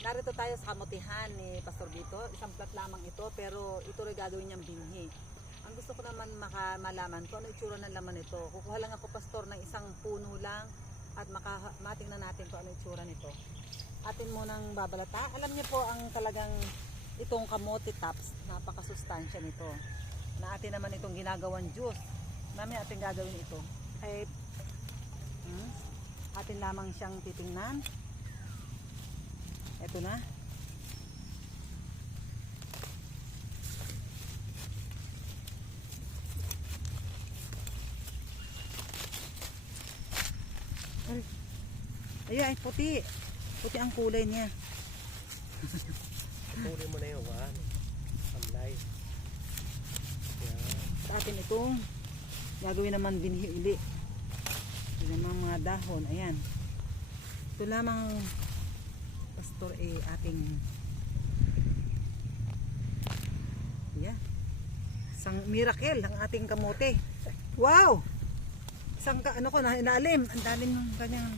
Narito tayo sa kamutihan ni Pastor Vito. Isang plat lamang ito, pero ito rin gagawin niyang binhi. Ang gusto ko naman malaman kung ano itsura ng laman nito. Kukuha lang ako, Pastor, ng isang puno lang at matingnan natin kung ano itsura nito. Atin munang babalata. Alam niyo po ang talagang itong kamote tops, napakasustansya nito. Na atin naman itong ginagawan juice. Mamaya atin gagawin ito. Ay, atin lamang siyang titingnan. Ito na. Ay, puti. Puti ang kulay niya. Kulay mo na yun, amlay. Sa atin itong gagawin naman binhi uli. Ito naman mga dahon. Ayan. Ito lamang, Pastor, ating isang miracle ang ating kamote. Wow! Isang inalim. Ang dalim ng kanyang.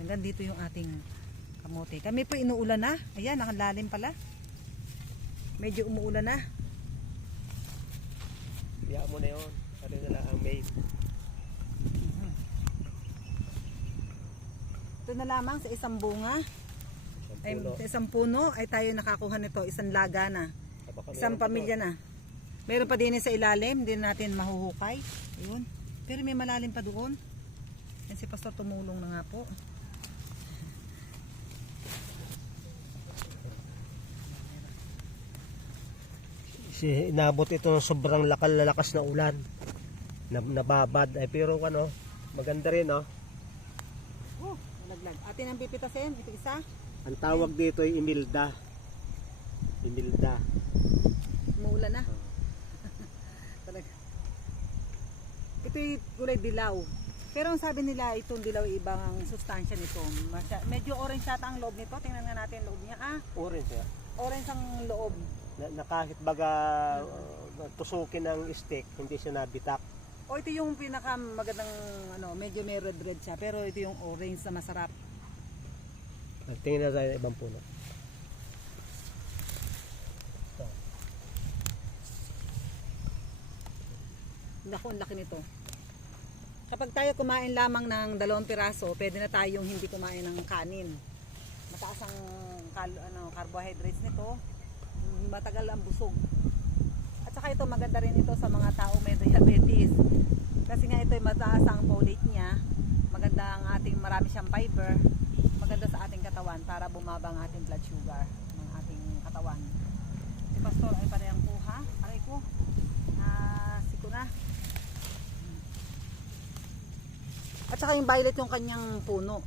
Hanggang dito yung ating kamote. Kami po inuulan na. Ayan, nakalalim pala. Medyo umuulan na. Biya mo na yun. Ano na lang ang main. Ito na lamang sa isang bunga. Sa isang puno ay tayo nakakuha nito. Isang laga na. Isang pamilya na. Meron pa din sa ilalim. Hindi natin mahuhukay. Ayun. Pero may malalim pa doon. Yan si Pastor tumulong na nga po. Inabot ito ng sobrang lalakas na ulan. Nababad. Ay, pero maganda rin, no? Nalaglag. Atin ang pipitasin. Ito isa. Ang tawag dito ay imilda. Imilda. Umuulan na. Talaga. Ito yung kulay dilaw. Pero ang sabi nila, itong dilaw ibang sustansya nito. Medyo orange yata ang loob nito. Tingnan nga natin loob niya. Orange, ya. Orange ang loob. Na kahit baga tusukin ng stick, hindi siya nabitak. O ito yung pinaka magandang medyo may red siya, pero ito yung orange na masarap. Tingnan na tayo ibang puno. Naku, ang laki nito. Kapag tayo kumain lamang ng 2 piraso, pwede na tayong hindi kumain ng kanin. Mataas ang carbohydrates nito. Matagal ang busog. At saka ito maganda rin ito sa mga tao may diabetes. Kasi nga ito ay mataas ang folate niya. Maganda ang marami siyang fiber. Maganda sa ating katawan para bumaba ang ating blood sugar ng ating katawan. Si Pastor ay parehang kuha. Aray ko. Siko na. At saka yung violet yung kanyang puno.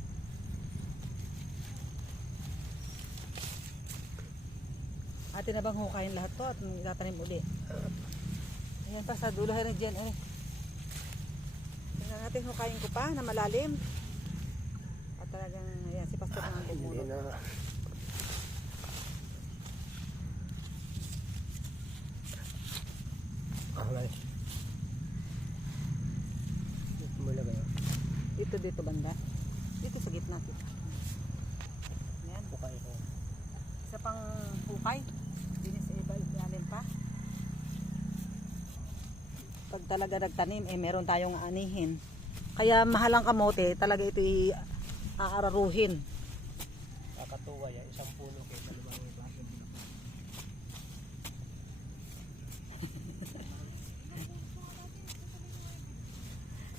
Atin na bang hukayin lahat to at itatanim uli. Ayan pa sa dulo rin dyan. Tingnan natin, hukayin ko pa na malalim. At talagang, ayan, si Pastor na ang bumuno. Hindi na. Dito mo lagay. Dito banda. Dito sa gitna. Ayan. Hukay ko. Isa pang hukay. Dinis iba ilalim pa. Pag talaga nagtanim, meron tayong anihin. Kaya mahal ang kamote, talaga ito aararuhin. Kakatuwa yan, isang puno kay dalawang iba.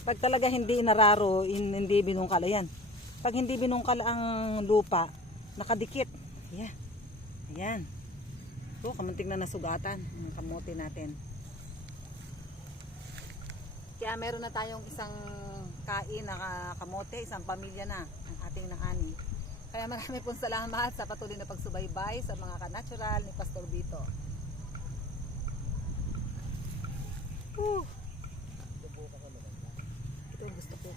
Pag talaga hindi inararo, hindi binungkal, ayan. Pag hindi binungkal ang lupa, nakadikit. Ayan. Ayan. So, kamuntik na nasugatan ang kamote natin. Kaya meron na tayong isang kain na kamote, isang pamilya na ang ating naani. Kaya marami pong salamat sa patuloy na pagsubaybay sa mga ka-natural ni Pastor Vito. Ito gusto ko.